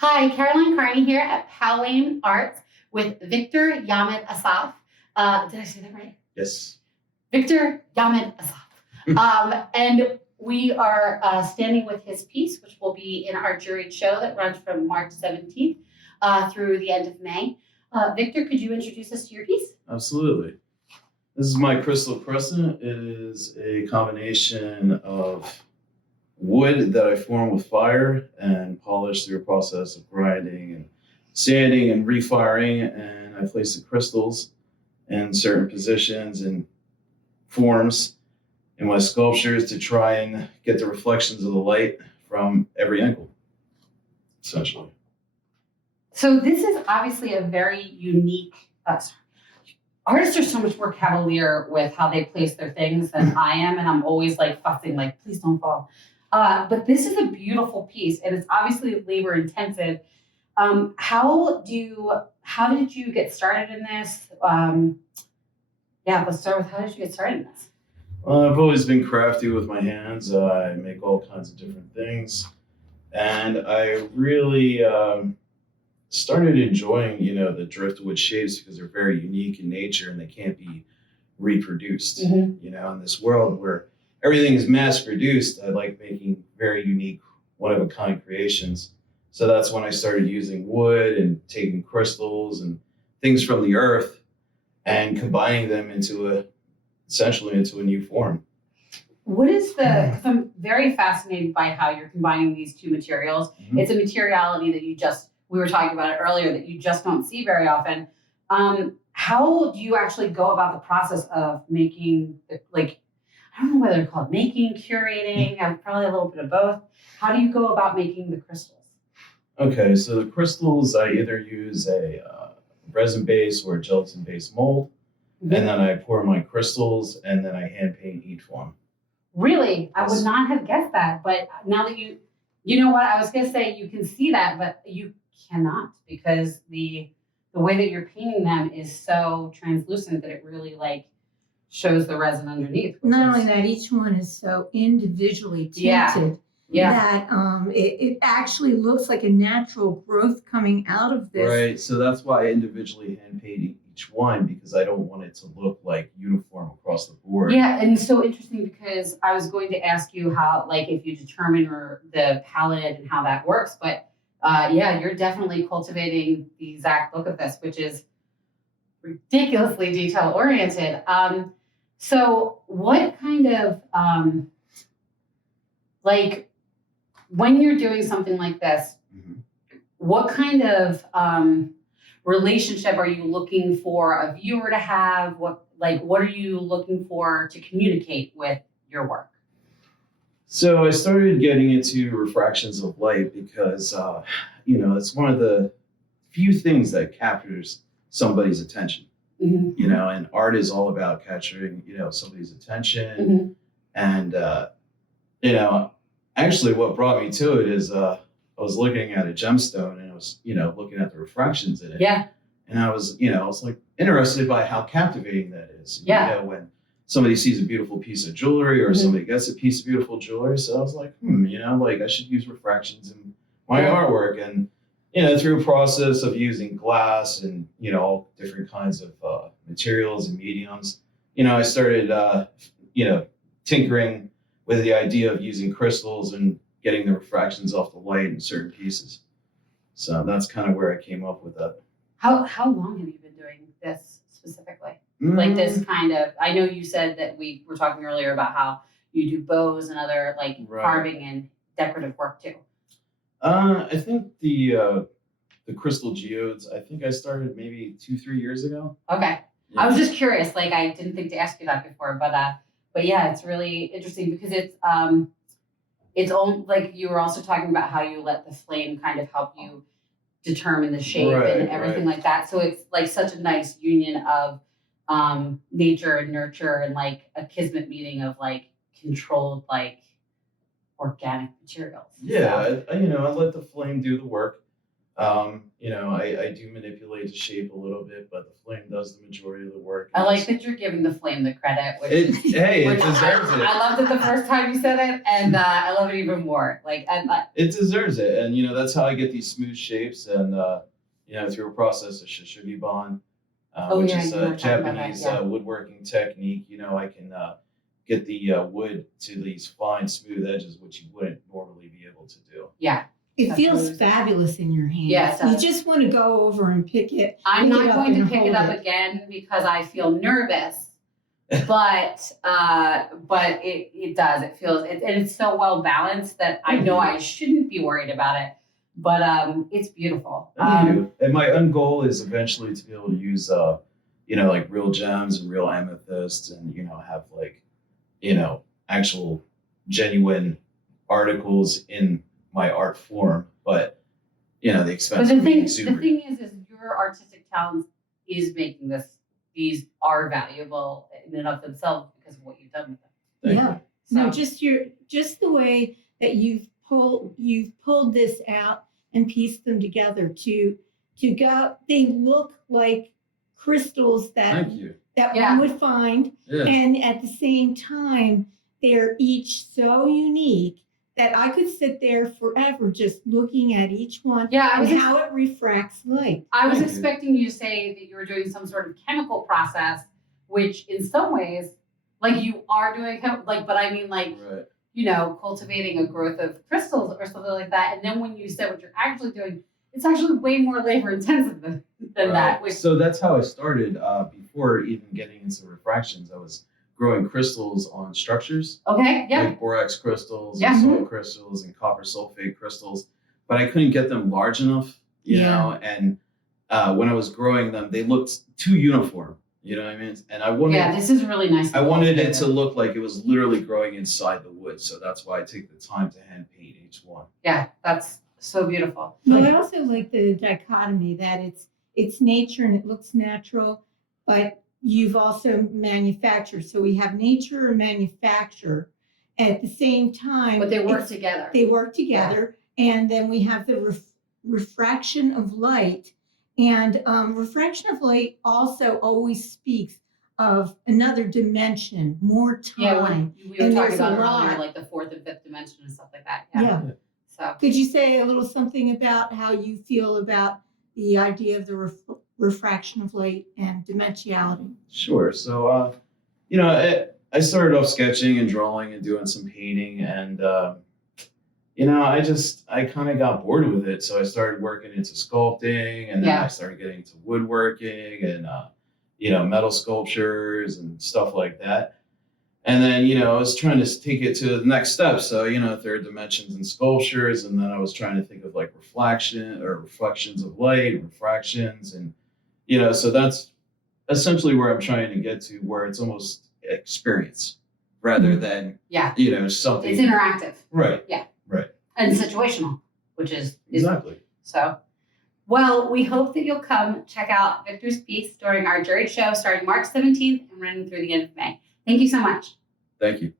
Hi, Caroline Kearney here at Powell Arts with Victor Yamed Assaf. Did I say that right? Yes. Victor Yamed Assaf. And we are standing with his piece, which will be in our juried show that runs from March 17th through the end of May. Victor, could you introduce us to your piece? Absolutely. This is my crystal crescent. It is a combination of wood that I form with fire and polish through a process of grinding and sanding and refiring. And I place the crystals in certain positions and forms in my sculptures to try and get the reflections of the light from every angle, essentially. So this is obviously a very unique. Artists are so much more cavalier with how they place their things than I am, and I'm always like fussing, like please don't fall. But this is a beautiful piece, and it's obviously labor intensive. How did you get started in this? Let's start with how did you get started in this? I've always been crafty with my hands. I make all kinds of different things, and I really started enjoying, the driftwood shapes because they're very unique in nature and they can't be reproduced. Mm-hmm. In this world where everything is mass produced, I like making very unique, one of a kind creations. So that's when I started using wood and taking crystals and things from the earth and combining them essentially into a new form. What is because I'm very fascinated by how you're combining these two materials. Mm-hmm. It's a materiality that we were talking about it earlier, that you just don't see very often. How do you actually go about the process of making, I don't know whether to call it making, curating, probably a little bit of both. How do you go about making the crystals? Okay, so the crystals, I either use a resin base or a gelatin based mold, mm-hmm. and then I pour my crystals and then I hand paint each one. Really? Yes. I would not have guessed that, but now that you know what, I was going to say you can see that, but you cannot, because the way that you're painting them is so translucent that it really shows the resin underneath. Not only that, each one is so individually tinted that it actually looks like a natural growth coming out of this. Right, so that's why I individually hand paint each one, because I don't want it to look like uniform across the board. Yeah, and so interesting, because I was going to ask you how, if you determine the palette and how that works, but you're definitely cultivating the exact look of this, which is ridiculously detail oriented. So what kind of when you're doing something like this, mm-hmm. what kind of relationship are you looking for a viewer to have? What are you looking for to communicate with your work? So I started getting into refractions of light because, it's one of the few things that captures somebody's attention, mm-hmm. And art is all about capturing, somebody's attention. Mm-hmm. And, actually what brought me to it is I was looking at a gemstone and I was, looking at the refractions in it. Yeah. And I was interested by how captivating that is. Yeah. When somebody sees a beautiful piece of jewelry or mm-hmm. somebody gets a piece of beautiful jewelry. So I was like, I should use refractions in my artwork. And, through a process of using glass and, all different kinds of materials and mediums, I started, tinkering with the idea of using crystals and getting the refractions off the light in certain pieces. So that's kind of where I came up with that. How long have you been doing this specifically? This kind of, I know you said that we were talking earlier about how you do bows and other right. carving and decorative work too. I think the crystal geodes, I think I started maybe 2-3 years ago. Okay. Yeah. I was just curious, I didn't think to ask you that before, but yeah, it's really interesting because it's all you were also talking about how you let the flame kind of help you determine the shape and everything like that. So it's such a nice union of nature and nurture and a kismet meeting of controlled organic materials. Yeah, I let the flame do the work. You know, I do manipulate the shape a little bit, but the flame does the majority of the work. I like that you're giving the flame the credit. Which, Hey, it which deserves it. I loved it the first time you said it, and I love it even more. Like, It deserves it, and you know that's how I get these smooth shapes, and you know through a process of Shou Sugi Ban, which is you were a talking about that, Japanese yeah. woodworking technique. You know, I can get the wood to these fine, smooth edges, which you wouldn't normally be able to do. yeah. It That's feels really- fabulous in your hands. Yeah, it you does. just want to go over and pick it. I'm pick it not up going to and pick it hold up again because I feel nervous. But it does. It feels and it's so well balanced that I know I shouldn't be worried about it. But it's beautiful. Thank you. And my end goal is eventually to be able to use you know, like real gems and real amethysts, and you know, have like, you know, actual genuine articles in my art form. But you know, the expense. But the would be thing exuberant. is your artistic talent is making this. These are valuable in and of themselves because of what you've done with them. Thank Yeah. you. No, So, just the way that you've pulled this out and pieced them together to go. They look like crystals Thank you. that Yeah. one would find, Yeah. and at the same time, they're each so unique that I could sit there forever just looking at each one yeah, and how it refracts light. I was Thank you. expecting you to say that you were doing some sort of chemical process, which in some ways, like you are doing, but I mean, like, Right. you know, cultivating a growth of crystals or something like that. And then when you said what you're actually doing, it's actually way more labor intensive than that. Right. Which, So that's how I started. Before even getting into refractions, I was growing crystals on structures, okay, yeah, like borax crystals, Yeah. and salt crystals, and copper sulfate crystals. But I couldn't get them large enough, you Yeah. know. And when I was growing them, they looked too uniform. You know what I mean? And I wanted, yeah, this is really nice. I wanted it to look like it was literally growing inside the wood. So that's why I take the time to hand paint each one. Yeah, that's so beautiful. Well, I also like the dichotomy that it's nature and it looks natural, but you've also manufactured. So we have nature and manufacture at the same time. But they work it's- together. They work together, and then we have the refraction of light. And refraction of light also always speaks of another dimension, more Yeah, time. we were And talking there's a about lot. earlier, like the fourth and fifth dimension and stuff like that. Yeah. So Could you say a little something about how you feel about the idea of the refraction of light and dimensionality? Sure. So, you know, I started off sketching and drawing and doing some painting, and you know, I kind of got bored with it, so I started working into sculpting, and then Yeah. I started getting into woodworking and you know, metal sculptures and stuff like that. And then, you know, I was trying to take it to the next step. So, you know, third dimensions and sculptures, and then I was trying to think of like reflections of light, refractions, and you know, so that's essentially where I'm trying to get to, where it's almost experience rather than yeah, you know, something. it's interactive Right. Yeah. Right. and situational, which is Exactly. so. Well, we hope that you'll come check out Victor's piece during our jury show starting March 17th and running through the end of May. Thank you so much. Thank you.